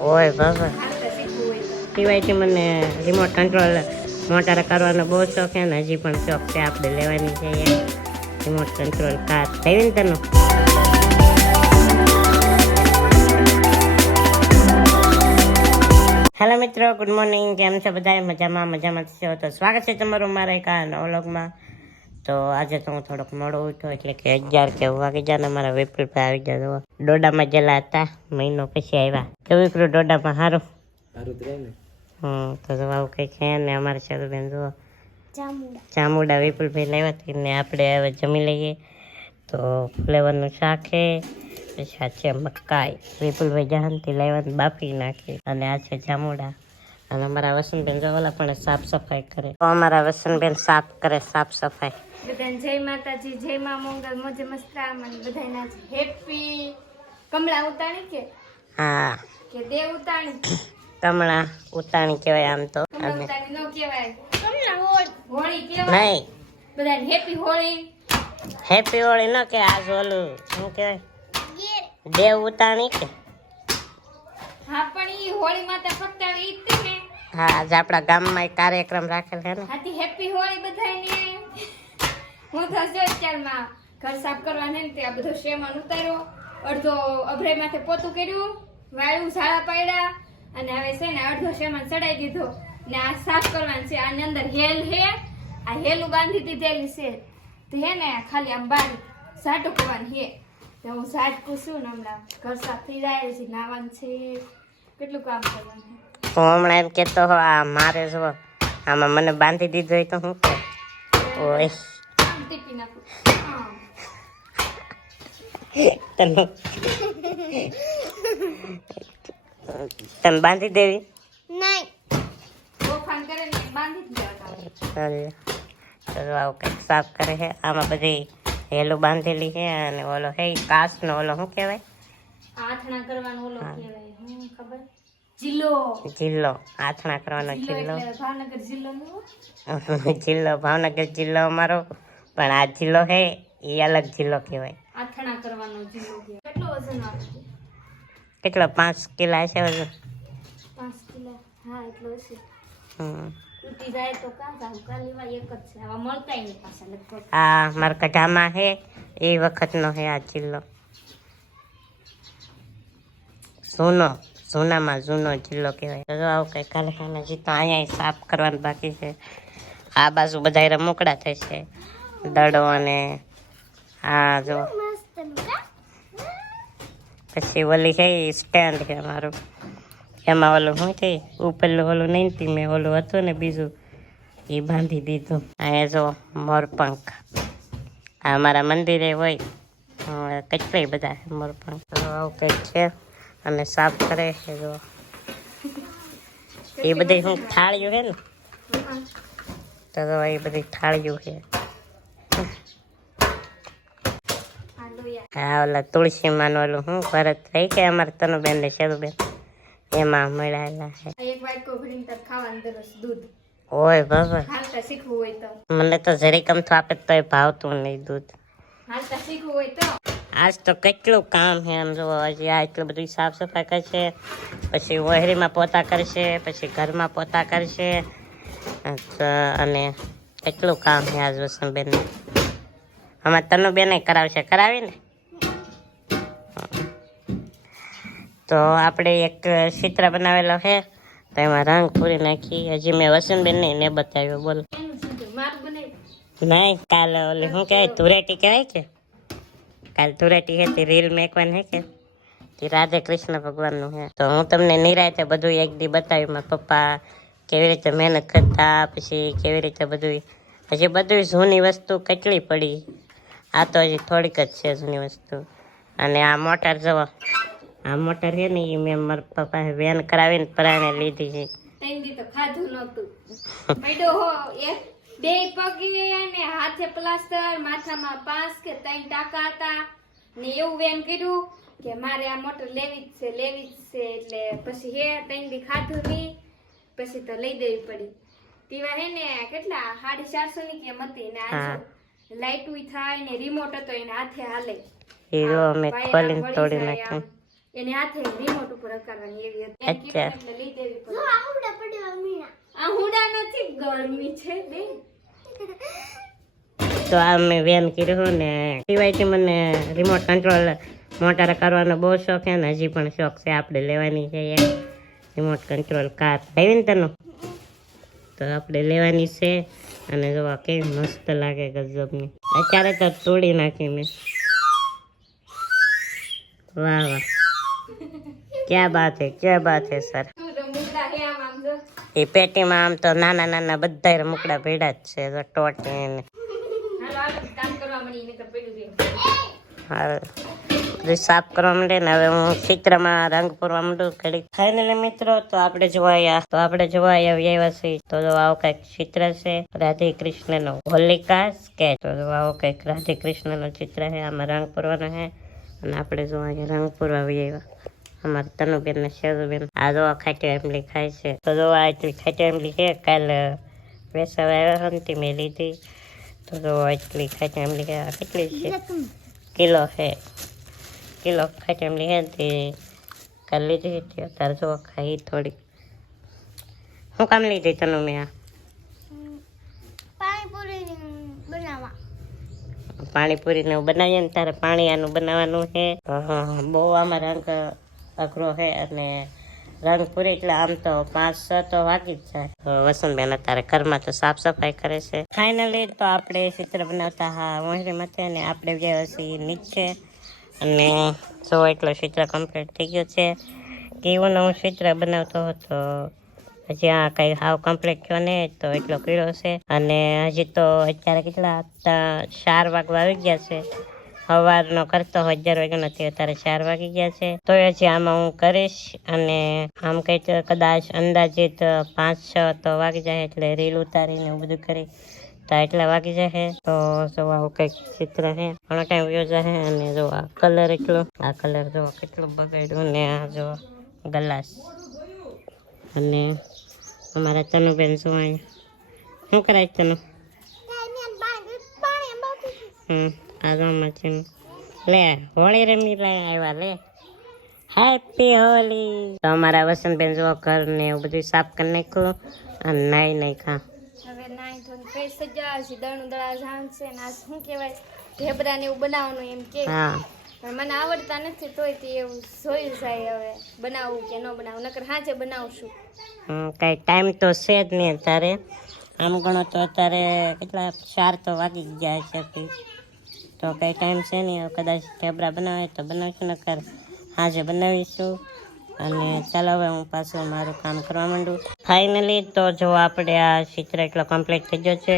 ઓય બાબા હાલતા શીખવું હોય તો. સિવાયથી મને રિમોટ કંટ્રોલ મોટર કરવાનો બહુ શોખ છે ને હજી પણ શોખ છે આપણે લેવાની છે રિમોટ કંટ્રોલ કાર લેવી ને તને હેલો મિત્રો ગુડ મોર્નિંગ કેમ છો બધા મજામાં છો તો સ્વાગત છે તમારું મારા એક આ નવા વ્લોગમાં તો આજે તો હું થોડોક મોડો ઉઠ્યો એટલે કે 11 કે વાગી જાય ને મારા વિપુલ ભાઈ આવી ગયા ડોડામાં જેલા હતા મહિનો પછી આવ્યા કેવું વિપુલ ડોડામાં સારું તો આવું કંઈક છે ને અમારે શરૂબેન જુઓ ચામુંડા વિપુલભાઈ લાવ્યા હતી ને આપણે હવે જમી લઈએ તો ફ્લેવરનું શાક છે પછી આ છે મકાઈ વિપુલભાઈ જહાનથી લાવ્યા બાફી નાખી અને આ છે જામુડા અને અમારા વસંતબેન જવાલા પણ સાફ સફાઈ કરે તો અમારા વસંતબેન સાફ કરે સાફ સફાઈ બધાને જય માતાજી જય મા મંગલ મોજે મસ્તા મને બધાના હેપી કમળા ઉતાણી હા કે દેવ ઉતાણી કમળા ઉતાણી કહેવાય આમ તો કમળા અને ઉતાણી નો કહેવાય કમળા હોળી કહેવાય નહીં બધાને હેપી હોળી હેપી હોળી ન કે આજ ઓલું શું કહેવાય દેવ ઉતાણી કે હા પણ ઈ હોળી માતા ફક્ત ઈ જ તે ને હા આજે આપણા ગામમાં એક કાર્યક્રમ રાખેલ છે ને હાથી હેપી હોળી બધાને હું તો જો અત્યારમાં ઘર સાફ કરવાને ને તે આ બધો શેમાન ઉતાર્યો અડધો અભરાઈ માથે પોતું કર્યું વાળું ઝાડા પાડ્યા અને હવે છે ને અડધો શેમાન ચડાઈ દીધો ને આ સાફ કરવાનું છે આની અંદર હેલ હે આ હેલું બાંધી દીધેલી છે તો હે ને ખાલી આમ બાર ઝાટું કરવાનું હે તો હું ઝાટકું છું ને હમણાં ઘર સાફ થઈ જાય પછી નાવાનું છે કેટલું કામ કરવાનું છે હું હમણાં એમ કહેતો હો આ મારે જો આમાં મને બાંધી દીધો હોય તો હું કે ઓય આમ ટીપી નાખું આમ. તને તને બાંધી દેવી તોફાન કરે ને બાંધી જ દેવાતા હોય. તો આવું કંઈક સાફ કરે છે આમાં બધી હેલું બાંધેલી છે અને ઓલો હે કાચનો ઓલો શું કહેવાય આથણા કરવાનો ઓલો કહેવાય હું ખબર જિલ્લો જિલ્લો આથણા કરવાનો જિલ્લો એટલે ભાવનગર જિલ્લો નું જિલ્લો ભાવનગર જિલ્લો અમારો પણ આ જિલ્લો હે એ અલગ જિલ્લો કહેવાય આથણા કરવાનો જિલ્લો કહેવાય કેટલો વજન આપે કેટલો 5 કિલા છે વજન 5 કિલો હા એટલો હશે હમ તૂટી જાય તો કાં જાવ કાલીવા એક જ છે આવા મળતાય નહીં પાછા લગભગ આ મારા કઢામાં હે એ વખતનો હે આ જિલ્લો જૂનામાં જૂનો જિલ્લો કહેવાય તો આવું કંઈ કારખાના હજી તો અહીંયા સાફ કરવાનું બાકી છે આ બાજુ બધા રમકડા થશે દડો અને આ જો પછી ઓલી છે સ્ટેન્ડ છે મારું એમાં ઓલું શું છે ઉપરલું ઓલું નહીં હતી મેં ઓલું હતું ને બીજું એ બાંધી દીધું અહીંયા જો મોરપંખ આ અમારા મંદિરે હોય કેટલાય બધા મોરપંખ તો આવું કંઈક છે અને સાફ કરે છે જો એ બધી શું થાળીઓ છે ને તો એ બધી થાળીઓ છે હા ઓલા તુલસીમાં ઓલું શું ભરત થઈ કે અમારે તનુબેન ને શેરુબેન એમાં મળાયેલા છે એક વાટકો ભરીને તાર ખાવાનું દરરોજ દૂધ ઓય બાબા હાલતા શીખવું હોય તો મને તો જરી કમથું આપે તોય ભાવતું નહીં દૂધ હાલતા શીખવું હોય તો આજ તો કેટલું કામ છે એમ જો હજી આ એટલું બધું સાફ સફાઈ કરશે પછી વહેરીમાં પોતા કરશે પછી ઘરમાં પોતા કરશે અને કેટલું કામ છે આજ વસંતબેન આમાં તનુબેન કરાવશે કરાવી ને તો આપણે એક ચિત્ર બનાવેલો છે તો એમાં રંગ પૂરી નાખી હજી મેં વસંતબેન ને બતાવ્યો બોલો એનું શું મારું બનાવી નહીં કાલ ઓલી શું કહેવાય ધૂળેટી કહેવાય કે કાલ ધૂળેટી છે તે રીલ મેકવાની હે કે તે રાધે કૃષ્ણ ભગવાનનું છે તો હું તમને નિરાયતે બધું એક દી બતાવ્યું મારા પપ્પા કેવી રીતે મહેનત કરતા પછી કેવી રીતે બધું હજી બધું જૂની વસ્તુ કેટલી પડી આ તો હજી થોડીક જ છે જૂની વસ્તુ અને આ મોટર જવો આ મોટર છે ને એ મેં મારા પપ્પાએ વેન કરાવીને પરાણે લીધી છે તૈન દી તો ખાધું નહોતું પડ્યો હો એક બે પગે અને હાથે પ્લાસ્ટર માથામાં 5 કે 3 ટાકા હતા ને એવું વેન કર્યું કે મારે આ મોટર લેવી જ છે એટલે પછી હે તૈન દી ખાધું નહીં પછી તો લઈ દેવી પડી તેવા હે ને કેટલા 450 ની કેમ હતી ને આ લાઈટ ઉઈ થાય ને રિમોટ હતો એને હાથે હાલે એ જો અમે ખોલીને તોડી નાખ્યું એને હાથે રિમોટ ઉપર હકારવાની એવી હતી. એને અચ્છા. કીધું એટલે લઈ દેવી પડે. આ હુડા નથી, ગરમી છે બે. તો આ મેં વેન કર્યું ને સિવાયથી મને રિમોટ કંટ્રોલ મોટર કરવાનો બહુ શોખ છે ને હજી પણ શોખ છે. આપણે લેવાની છે એક રિમોટ કંટ્રોલ કાર લાવી ને તને તો આપણે લેવાની છે. અને જોવા કેવી મસ્ત લાગે ગજબની. અત્યારે તો તોડી નાખી મેં. વાહ વાહ, ક્યાં બાત હે સર. તું તો મુકડા હે આમ જો. એ પેટીમાં આમ તો નાના નાના બધા રમકડા પડ્યા જ છે. તો ટોટી ને હાલો હાલો કામ કરવા મળી ને તો પડ્યું રહ્યું. હા બધું સાફ કરવા માંડે ને હવે હું ચિત્રમાં રંગ પૂરવા માંડું ઘડી. ફાઇનલી મિત્રો તો આપણે જોવા આવ્યા છીએ. તો જો આવો કઈક ચિત્ર છે રાધે કૃષ્ણ નો હોલિકા સ્કેચ. તો જો આવો કઈક રાધે કૃષ્ણ નો ચિત્ર છે. આમાં રંગ પૂરવાનો છે અને આપણે જો અહીંયા રંગ પૂરવા આવ્યા. અમારા તનુબેન ને શેરુબેન આ જો ખાટી આંબલી ખાય છે. તો જો આ એટલી ખાટી આંબલી છે કાલે વેસવા આવ્યા હતી મેં લીધી. તો જો એટલી ખાટી આંબલી છે. આ કેટલી છે? કિલો ખાટી આંબલી છે તે કાલે લીધી હતી. અત્યારે જો ખાઈ થોડી. શું કામ લીધી તને મેં આ? પાણીપુરીને બનાવીએ ને તારે પાણી આનું બનાવવાનું છે. બહુ આમાં રંગ અઘરો છે અને રંગ પૂરી એટલે આમ તો 5-6 તો વાગી જ જાય. વસંતબેન અત્યારે ઘરમાં તો સાફ સફાઈ કરે છે. ફાઇનલી તો આપણે ચિત્ર બનાવતા હા મોહરી માથે ને આપણે જે હસી નીચે અને જો એટલો ચિત્ર કમ્પ્લીટ થઈ ગયો છે. કેવું હું ચિત્ર બનાવતો હતો હજી આ કઈ હાવ કમ્પ્લીટ થયો ને તો એટલો કીડો છે. અને હજી તો અત્યારે કેટલા 4 વાગવા આવી ગયા છે. સવારનો કરતો 11 વાગ્યો નથી, અત્યારે 4 વાગી ગયા છે. તો હજી આમાં હું કરીશ અને આમ કઈ કદાચ અંદાજિત 5-6 તો વાગી જાય એટલે રીલ ઉતારીને એવું બધું કરી તો એટલા વાગી જાય. તો જો આવું કંઈક ચિત્ર છે ઘણો ટાઈમ વયો જાય. અને જો આ કલર જો કેટલો બગાડ્યો ને આ જો ગ્લાસ. અને અમારા તનુબેન શું અહીંયા શું કરાય તને? આ રમત લે હોળી રમી લે આવ્યા લે. હેપી હોલી. તો અમારા વસંતબેન જો ઘર ને એવું બધું સાફ કરી નાખ્યું અને નાઈ નાખ્યા. હવે નાઈ ધોઈને ફ્રેશ થઈ ગયા છે. દળનું દળા જાણ છે ને આ શું કહેવાય ઢેબરા ને એવું બનાવવાનું એમ કે હા પણ મને આવડતા નથી તોય તે એવું જોયું જાય હવે બનાવવું કે ન બનાવવું. નકર હાજે બનાવશું. કઈ ટાઈમ તો છે જ નહીં અત્યારે. આમ ગણો તો અત્યારે કેટલા 4 તો વાગી જ જાય છે. તો કઈ ટાઈમ છે નહીં. કદાચ ઢેબરા બનાવે તો બનાવીશું નકર હાજે બનાવીશું. અને ચાલો હવે હું પાછું મારું કામ કરવા માંડું. ફાઇનલી તો જો આપણે આ ચિત્ર એટલો કમ્પ્લીટ થઈ ગયો છે.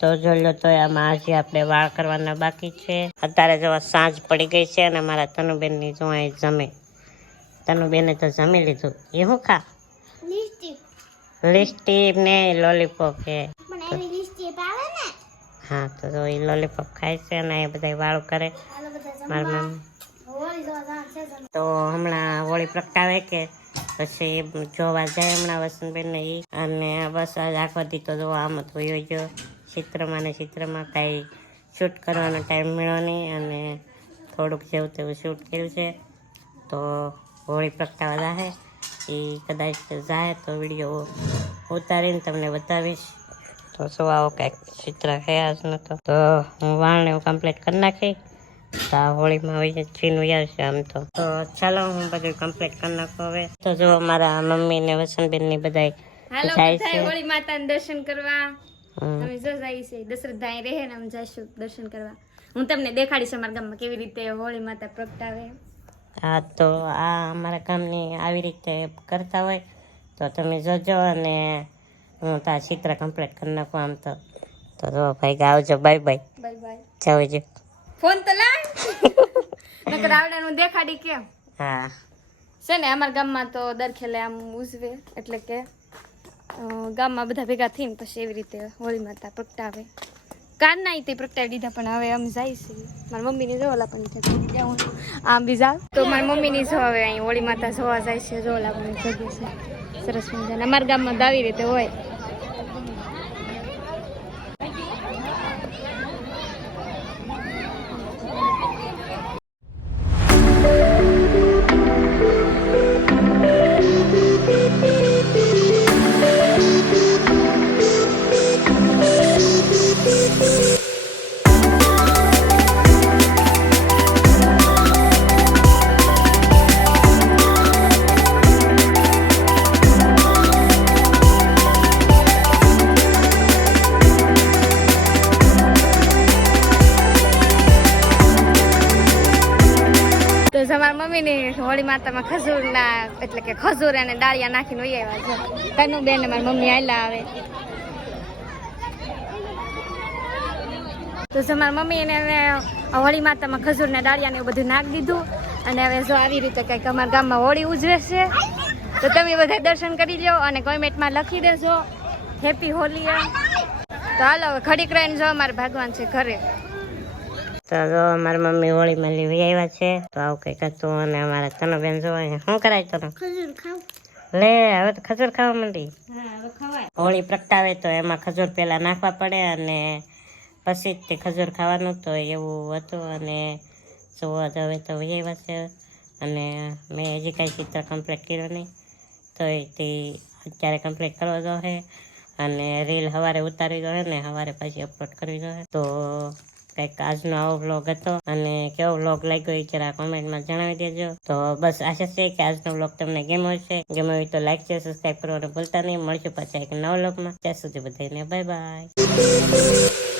તો જોઈ લો તો આમાં આજે આપણે વાળ કરવાના બાકી છે. અત્યારે જો સાંજ પડી ગઈ છે અને મારા તનુબેનની જો અહીં જમે. તનુબેને તો જમી લીધું. એ શું ખા? લિસ્ટીપ ને લોલીપોપ છે. હા તો જો એ લોલીપોપ ખાય છે અને એ બધા વાળું કરે મારા મમ્મી. તો હમણાં હોળી પ્રગટાવે કે પછી જોવા જાય હમણાં વસંતબેન ને એ. અને બસ આજ આખો દી તો જો આમ જ વયો ગયો ચિત્રમાં કાંઈ શૂટ કરવાનો ટાઈમ મળ્યો નહીં. અને થોડુંક જેવું તેવું શૂટ કર્યું છે. તો હોળી પ્રગટાવા જાહે એ કદાચ જાય તો વિડીયો ઉતારીને તમને બતાવીશ. તો શું આવો કંઈક ચિત્ર છે આજનો. તો હું વાળને કમ્પ્લીટ કરી નાખી તો આ હોળીમાં આવી ચીનું આવશે આમ તો ચાલો હું બધું કમ્પ્લીટ કરી નાખું હવે. તો જો મારા મમ્મી ને વસંતબેન ની બધા હાલો જાય બધાય છે. હોળી માતાના દર્શન કરવા. તમે જો જાય છે દશરથા અહીં રહે ને અમે જઈશું દર્શન કરવા. હું તમને દેખાડીશ અમારા ગામમાં કેવી રીતે હોળી માતા પ્રગટાવે. હા તો આ અમારા ગામની આવી રીતે કરતા હોય તો તમે જોજો. અને હું તો આ ચિત્ર કમ્પ્લીટ કરી નાખું આમ તો જો ભાઈ આવજો. Bye bye. બાય જાવજો. ફોન તો લાવ નકર આવડાનું દેખાડી કેમ. હા છે ને અમારા ગામમાં તો દર ખેલે આમ ઉજવે એટલે કે ગામમાં બધા ભેગા થઈને પછી એવી રીતે હોળી માતા પ્રગટાવે. કાન ના તે પ્રગટાવી દીધા પણ હવે અમે જાય છે. મારી મમ્મીની જોવાલા પણ જાઉં આમ બી જાવ તો મારી મમ્મીની જો હવે અહીં હોળી માતા જોવા જાય છે. જોવાલા પણ જગ્યા છે સરસ મજાના. અમારા ગામમાં તો આવી રીતે હોય. તો અમારા મમ્મીની હોળી માતામાં ખજૂરના એટલે કે ખજૂર અને ડાળિયા નાખીને વહી આવ્યા છે તનુ બેન ને મારી મમ્મી આયલા આવે તો જો મારા મમ્મીને હોળી માતામાં ખજૂર ને ડાળિયા ને એવું બધું નાખી દીધું અને હવે જો આવી રીતે કંઈક અમારા ગામમાં હોળી ઉજવે છે તો તમે બધા દર્શન કરી લો અને કોમેન્ટમાં લખી દેજો હેપી હોલી એમ તો હાલો હવે ખડીક રહીને જો અમારે ભાગવાન છે ઘરે તો જો મારી મમ્મી હોળીમાં લીધી આવ્યા છે તો આવું કંઈક હતું અને અમારા તનો બેન જો શું કરાય તનો લે હવે તો ખજૂર ખાવા માંડી હોળી પ્રગટાવે તો એમાં ખજૂર પેલા નાખવા પડે અને પછી જ તે ખજૂર ખાવાનું તો એવું હતું અને જોવા હવે તો આવ્યા છે અને મેં હજી કાંઈ ચિત્ર કમ્પ્લીટ કર્યું નહીં તો તે અત્યારે કમ્પ્લીટ કરવો જોઈએ અને રીલ સવારે ઉતારવી જોઈએ ને સવારે પાછી અપલોડ કરવી જોઈએ તો કંઈક આજનો આવો વ્લોગ હતો અને કેવો વ્લોગ લાગ્યો એ જરા કોમેન્ટમાં જણાવી દેજો તો બસ આશા છે કે આજનો વ્લોગ તમને ગમ્યો હશે ગમ્યો હોય તો લાઈક છે સબસ્ક્રાઈબ કરવાનું ભૂલતા નહીં મળશું પાછા એક નવા વ્લોગમાં ત્યાં સુધી બધાને બાય બાય